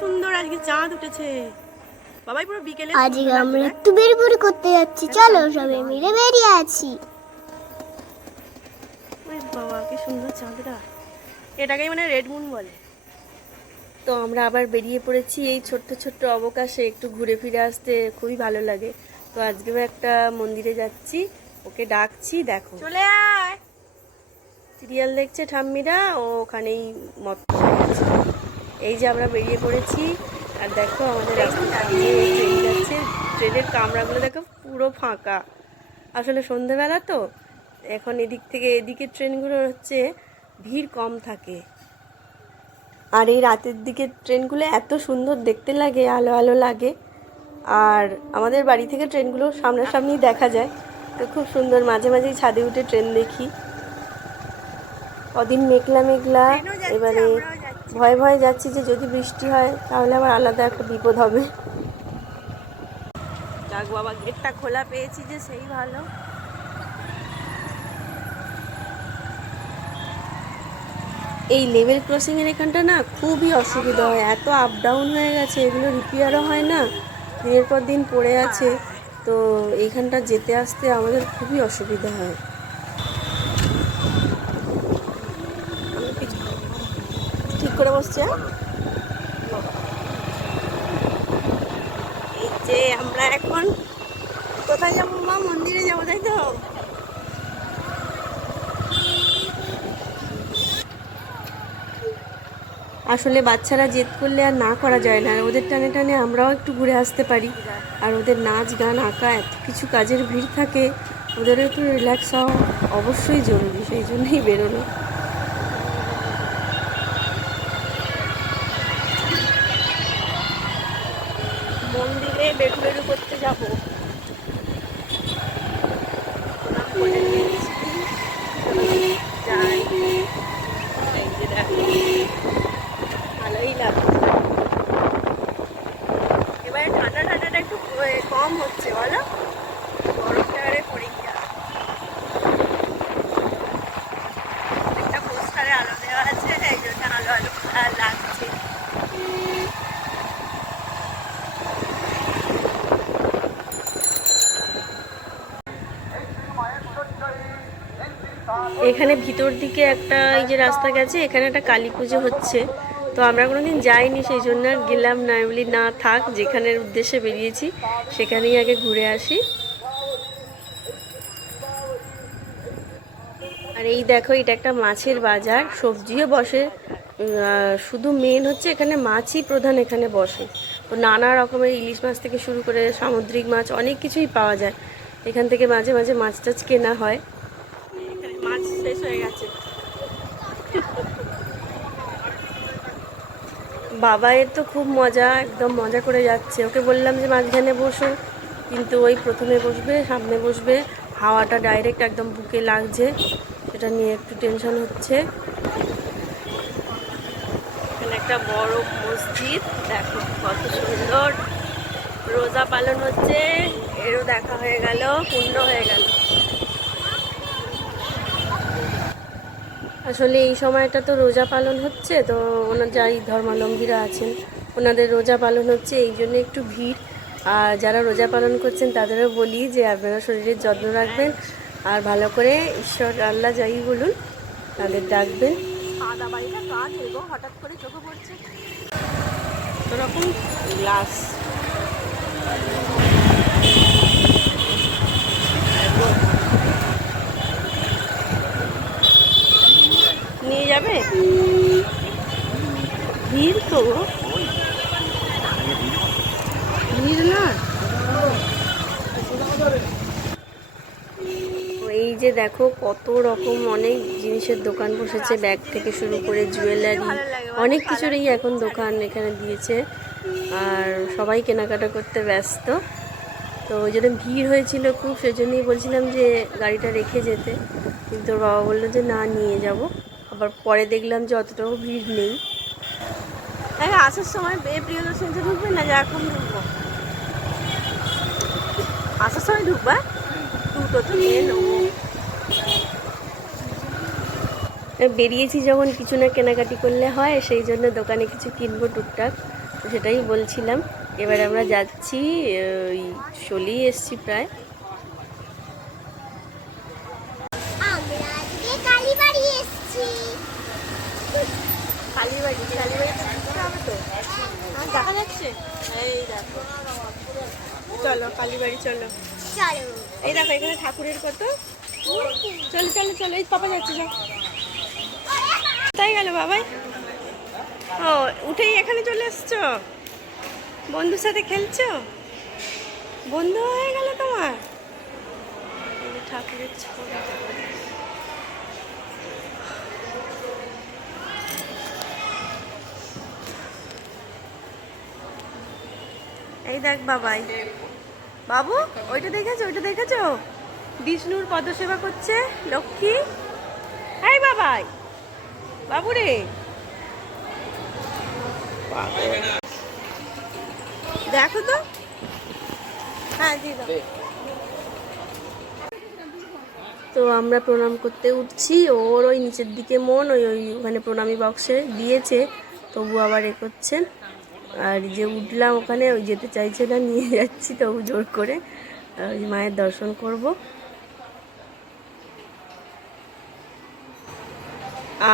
সুন্দর আজকে চাঁদ উঠেছে বাবাই, পুরো বিকেলে। আজকে আমরা একটু বেরিয়ে করতে যাচ্ছি, চলো সবাই মিলে বেরিয়ে আছি। ওই বাবা কি সুন্দর চাঁদটা, এটাকেই মানে রেড মুন বলে। তো আমরা আবার বেরিয়ে পড়েছি এই ছোট্ট ছোট্ট অবকাশে একটু ঘুরে ফিরে আসতে খুবই ভালো লাগে। তো আজকেও একটা মন্দিরে যাচ্ছি, ওকে ডাকছি, দেখো চলে আয়। সিরিয়াল দেখছে ঠাম্মিরা, ও ওখানেই মত আছে। এই যে আমরা বেরিয়ে পড়েছি, আর দেখো আমাদের রাস্তা দিয়ে ট্রেন যাচ্ছে। ট্রেনের কামরাগুলো দেখো পুরো ফাঁকা, আসলে সন্ধেবেলা তো এখন এদিক থেকে এদিকে ট্রেনগুলো হচ্ছে ভিড় কম থাকে। আর এই রাতের দিকে ট্রেনগুলো এত সুন্দর দেখতে লাগে, আলো আলো লাগে। আর আমাদের বাড়ি থেকে ট্রেনগুলো সামনাসামনি দেখা যায়, তো খুব সুন্দর। মাঝে মাঝেই ছাদে উঠে ট্রেন দেখি। কদিন মেঘলা মেঘলা, এবারে ভয়ে ভয়ে যাচ্ছি যে যদি বৃষ্টি হয় তাহলে আবার আলাদা একটা বিপদ হবে। যাক বাবা, গেটটা খোলা পেয়েছি যে সেই ভালো। এই লেভেল ক্রসিংয়ের এখানটা না খুবই অসুবিধা হয়, এত আপ ডাউন হয়ে গেছে, এগুলো রিপেয়ারও হয় না, দিনের পর দিন পড়ে আছে। তো এইখানটা যেতে আসতে আমাদের খুবই অসুবিধা হয়। ঠিক করে বসছে। এই যে আমরা এখন কোথায় যাবো মা? মন্দিরে যাবো, তাই তো? আসলে বাচ্চারা জেদ করলে আর না করা যায় না, ওদের টানে টানে আমরাও একটু ঘুরে আসতে পারি। আর ওদের নাচ গান আঁকা এত কিছু কাজের ভিড় থাকে, ওদেরও একটু রিল্যাক্স হওয়া অবশ্যই জরুরি, সেই জন্যই বেরোনো। মন্দিরে বেরু বেরু করতে যাবো। যাই, এই যে দেখো ভালোই লাগছে। এবারে ঠান্ডা ঠান্ডাটা একটু কম হচ্ছে, বলো? গরমটা আরে পড়েই যাবে। একটা পোস্টারে আলো দেওয়া আছে, এই জন্য আলো আলো লাগছে। এখানে ভিতর দিকে একটা এই যে রাস্তা গেছে, এখানে একটা কালী পুজো হচ্ছে। তো আমরা কোনোদিন যাইনি, সেই জন্য আর গেলাম না। বলি না থাক, যেখানের উদ্দেশ্যে বেরিয়েছি সেখানেই আগে ঘুরে আসি। আর এই দেখো, এটা একটা মাছের বাজার, সবজিও বসে। শুধু মেন হচ্ছে এখানে মাছই প্রধান এখানে বসে। তো নানা রকমের ইলিশ মাছ থেকে শুরু করে সামুদ্রিক মাছ অনেক কিছুই পাওয়া যায় এখান থেকে। মাঝে মাঝে মাছ টাছ কেনা হয়। এখানে মাছ শেষ হয়ে গেছে। বাবাইয়ের তো খুব মজা, একদম মজা করে যাচ্ছে। ওকে বললাম যে মাঝখানে বসো, কিন্তু ওই প্রথমে বসবে, সামনে বসবে। হাওয়াটা ডাইরেক্ট একদম বুকে লাগছে, সেটা নিয়ে একটু টেনশন হচ্ছে। এখানে একটা বড় মসজিদ, দেখো কত সুন্দর। রোজা পালন হচ্ছে, এরও দেখা হয়ে গেল, পূর্ণ হয়ে গেল। আসলে এই সময়টা তো রোজা পালন হচ্ছে, তো ওনার যাই ধর্মাবলম্বীরা আছেন ওনাদের রোজা পালন হচ্ছে, এই জন্য একটু ভিড়। আর যারা রোজা পালন করছেন তাদেরও বলি যে আপনারা শরীরের যত্ন রাখবেন, আর ভালো করে ঈশ্বর আল্লাহ যাই বলুন তাদের ডাকবেন। সাদা বাড়িটা কাজ এবং হঠাৎ করে চোখে পড়ছে এরকম গ্লাস। নিয়ে যাবে? ভিড় তো, ভিড় না। এই যে দেখো কত রকম অনেক জিনিসের দোকান বসেছে, ব্যাগ থেকে শুরু করে জুয়েলারি, অনেক কিছুরই এখন দোকান এখানে দিয়েছে। আর সবাই কেনাকাটা করতে ব্যস্ত, তো ওই জন্য ভিড় হয়েছিল খুব, সেজন্যই বলছিলাম যে গাড়িটা রেখে যেতে, কিন্তু ওর বাবা বললো যে না, নিয়ে যাব। আবার পরে দেখলাম যে অতটাও ভিড় নেই। হ্যাঁ, আসার সময় প্রিয়দর্শনীতে ঢুকবে না, যে এখন ঢুকবো? আসার সময় ঢুকবা, দুটো তো নিয়ে নেবো। বেরিয়েছি যখন কিছু না কেনাকাটি করলে হয়, সেই জন্য দোকানে কিছু কিনবো টুকটাক। তো সেটাই বলছিলাম। এবারে আমরা যাচ্ছি, ওই চলেই এসছি প্রায়। আমরা আজকে কালীবাড়ি এসেছি। কালীবাড়ি হবে তো দেখা যাচ্ছে। এই দেখো, চলো কালীবাড়ি চলো। চলো। এই দেখো এখানে ঠাকুরের কত। চলো চলো চলো, এই পাপা যাচ্ছে, যাও। তাই গেল বাবাই। ও উঠেই এখানে চলে এসছো, বন্ধুর সাথে খেলছো, বন্ধু হয়ে গেল তোমার। এই যে ঠাকুরের ছবি। এই দেখ বাবাই, বাবু ওইটা দেখেছো, ওইটা দেখেছো, বিষ্ণুর পদসেবা করছে লক্ষ্মী। এই বাবাই, বাবু রে, দেখো তো। হ্যাঁ জি দাও। তো আমরা প্রণাম করতে উঠছি, ওর ওই নিচের দিকে মন, ওখানে প্রণামী বক্সে দিয়েছে, তবু আবার এ করছেন। আর যে উঠলাম ওখানে, ওই যেতে চাইছে না, নিয়ে যাচ্ছি তবু জোর করে, ওই মায়ের দর্শন করব।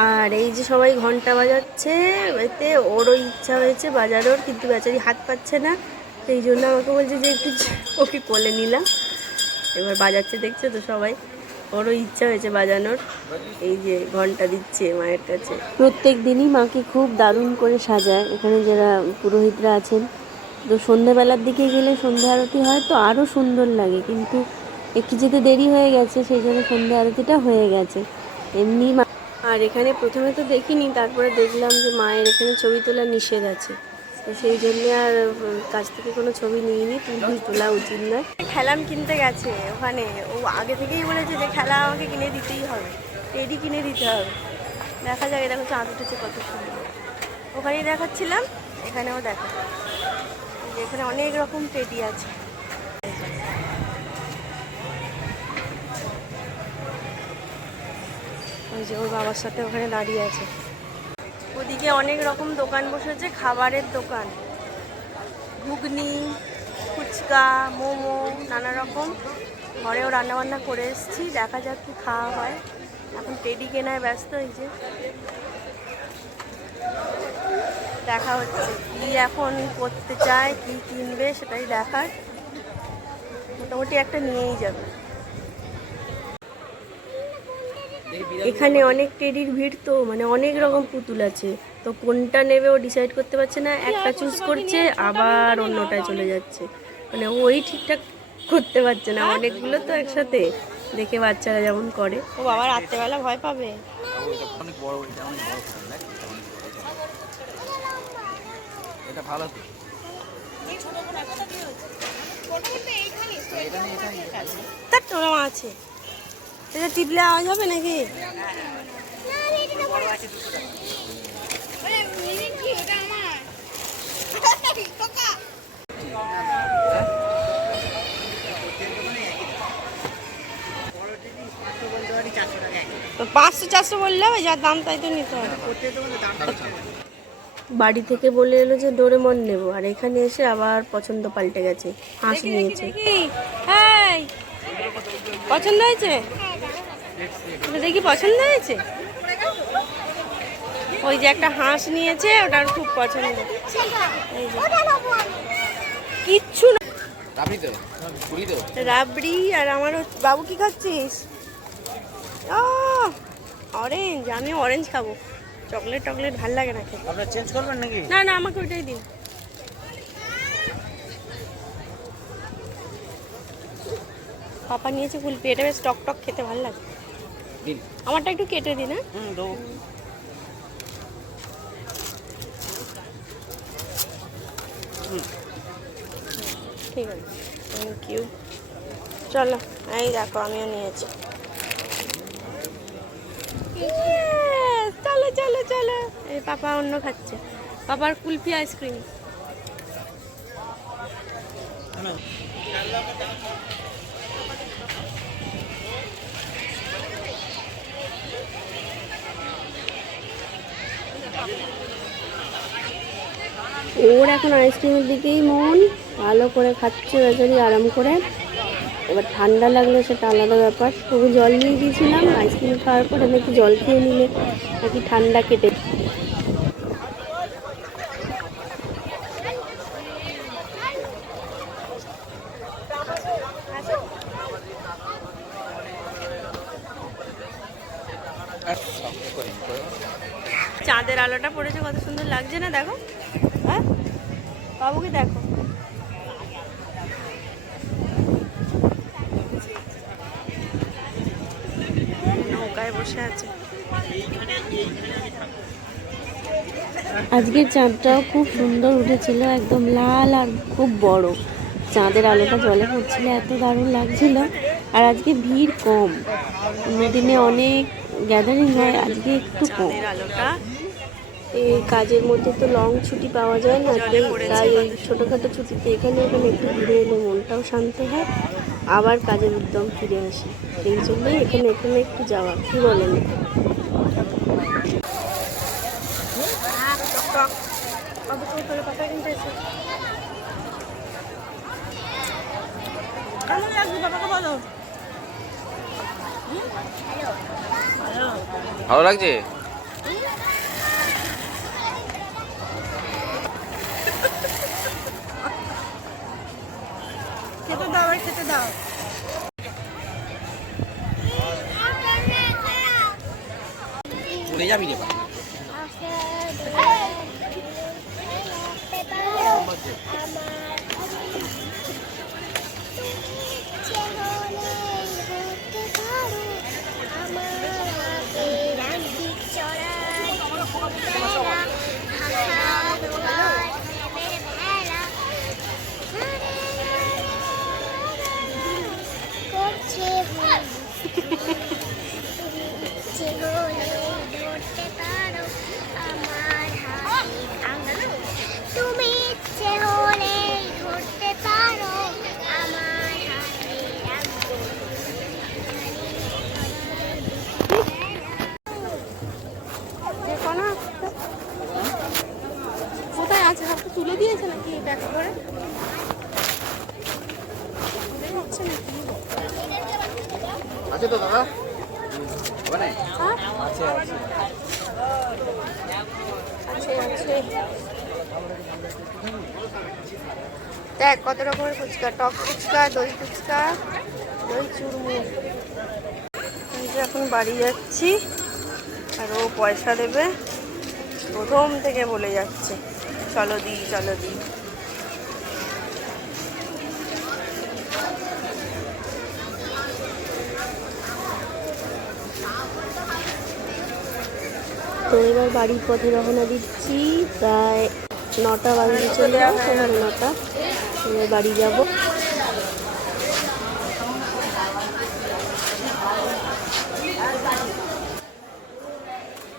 আর এই যে সবাই ঘন্টা বাজাচ্ছে, এতে ওরও ইচ্ছা হয়েছে বাজানোর, কিন্তু বেচারি হাত পাচ্ছে না, সেই জন্য আমাকে বলছে যে একটু ওকে কোলে নিলাম। এবার বাজাচ্ছে দেখছে তো সবাই, ওরও ইচ্ছা হয়েছে বাজানোর। এই যে ঘন্টা দিচ্ছে মায়ের কাছে। প্রত্যেক দিনই মাকে খুব দারুণ করে সাজায় এখানে যারা পুরোহিতরা আছেন। তো সন্ধ্যেবেলার দিকে গেলে সন্ধ্যা আরতি হয়, তো আরও সুন্দর লাগে, কিন্তু একটু যেতে দেরি হয়ে গেছে, সেই জন্য সন্ধ্যা আরতিটা হয়ে গেছে। এমনি আর এখানে প্রথমে তো দেখিনি, তারপরে দেখলাম যে মায়ের এখানে ছবি তোলা নিষেধ আছে, তো সেই জন্য আর কাছ থেকে কোনো ছবি নিইনি, তোলা উচিত নয়। খেলাম কিনতে গেছে ওখানে, ও আগে থেকেই বলেছে যে খেলা আমাকে কিনে দিতেই হবে, টেডি কিনে দিতে হবে। দেখা যাক, এটা হচ্ছে চাঁদ উঠেছে কত সুন্দর। ওখানেই দেখাচ্ছিলাম, এখানেও দেখা, এখানে অনেক রকম টেডি আছে। ওই যে ওর বাবার সাথে ওখানে দাঁড়িয়ে আছে। ওদিকে অনেক রকম দোকান বসেছে, খাবারের দোকান, ঘুগনি, ফুচকা, মোমো, নানা রকম। ঘরেও রান্নাবান্না করে এসেছি, দেখা যাক কি খাওয়া হয়। এখন টেডি কেনায় ব্যস্ত, এই যে দেখা হচ্ছে কি এখন করতে চায়, কি কিনবে সেটাই দেখার। মোটামুটি একটা নিয়েই যাবে। এখানে অনেক টেডির ভিড়, তো মানে অনেক রকম পুতুল আছে, তো কোনটা নেবে ও ডিসাইড করতে পারছে না, একটা চুজ করছে আবার অন্যটায় চলে যাচ্ছে, মানে ওই ঠিকঠাক করতে পারছে না, অনেকগুলো তো একসাথে, দেখে বাচ্চারা যেমন করে। ও বাবা রাত্রেবেলা ভয় পাবে। এটা ভালো তো, তার তোরা আছে, এটা টিপলে আওয়াজ হবে নাকি? তো 500-400 বললে হবে, যার দাম তাই তো নিতে হবে। বাড়ি থেকে বলে এলো যে ডোরেমন নেবো, আর এখানে এসে আবার পছন্দ পাল্টে গেছে, হাঁস নিয়েছে। পছন্দ হয়েছে, দেখি পছন্দ হয়েছে। ওই যে একটা হাঁস নিয়েছে, ওটার খুব পছন্দ। এই যে কিচ্ছু না, রাবড়ি। আর আমার বাবু কি খাচ্ছিস? অরেঞ্জ, আমি অরেঞ্জ খাবো, চকলেট টকলেট ভাল লাগে না খেতে। আপনারা চেঞ্জ করবেন নাকি? না না, আমাকে ওইটাই দিন। পাপা নিয়েছে কুলপি, এটা বেশ টক টক খেতে ভালো লাগে। দিন, আমারটা একটু কেটে দিন। হ্যাঁ দেবো। ঠিক আছে, থ্যাংক ইউ। চলো, এই দেখো আমিও নিয়েছি। চলো চলো চলো, এই পাপা অন্য খাচ্ছে, পাপার কুলফি আইসক্রিম। ওর এখন আইসক্রিমের দিকেই মন, ভালো করে খাচ্ছে বেচারি আরাম করে। এবার ঠান্ডা লাগলে সেটা আলাদা ব্যাপার। তবু জল নিয়ে গিয়েছিলাম, আইসক্রিম খাওয়ার পরে নাকি জল খেয়ে নিলে নাকি ঠান্ডা কেটে। চাঁদের আলোটা পড়েছে, কত সুন্দর লাগছে না? দেখো, হ্যাঁ বাবুকে দেখো। নৌকায় বসে আছে। আজকের চাঁদটাও খুব সুন্দর উঠেছিল, একদম লাল আর খুব বড়। চাঁদের আলোটা জলে পড়ছিল, এত দারুণ লাগছিল। আর আজকে ভিড় কম, অন্যদিনে অনেক গ্যাদারিং হয়, আজকে একটু কম। আলোটা এই কাজের মধ্যে তো লং ছুটি পাওয়া যায় না, তাই এই ছোটোখাটো ছুটিতে এখানে ওখানে একটু ঘুরে এলে মনটাও শান্ত হয়, আবার কাজের উদ্যম ফিরে আসে। সেই জন্যই এখানে এখানে একটু যাওয়া, কি বলেন? ভালো লাগছে? খেতে দাও, খেতে দাও। চলে যাবি রে বাবা। তুমি ইচ্ছে হলে ধরতে পারো আমার হাতে কোথায় আছে? সব তুলে দিয়েছে নাকি ব্যাগ করে? আছে তো দাদা? ওখানে আছে আছে। দেখ কত রকমের ফুচকা, টক ফুচকা, দই ফুচকা, দই চুরমুর। এখন বাড়ি যাচ্ছি, আর ও পয়সা দেবে, প্রথম থেকে বলে যাচ্ছে চলো দিই চলো দিই। তো এবার বাড়ির পথে রওনা দিচ্ছি, প্রায় 9টা বাজে, চলে যাও, 9টা। এবার বাড়ি যাব।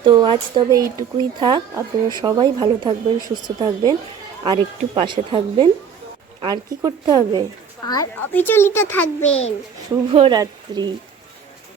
তো আজ তবে এইটুকুই থাক। আপনারা সবাই ভালো থাকবেন, সুস্থ থাকবেন, আর একটু পাশে থাকবেন। আর কি করতে হবে? আর অবিচলিত থাকবেন। শুভরাত্রি।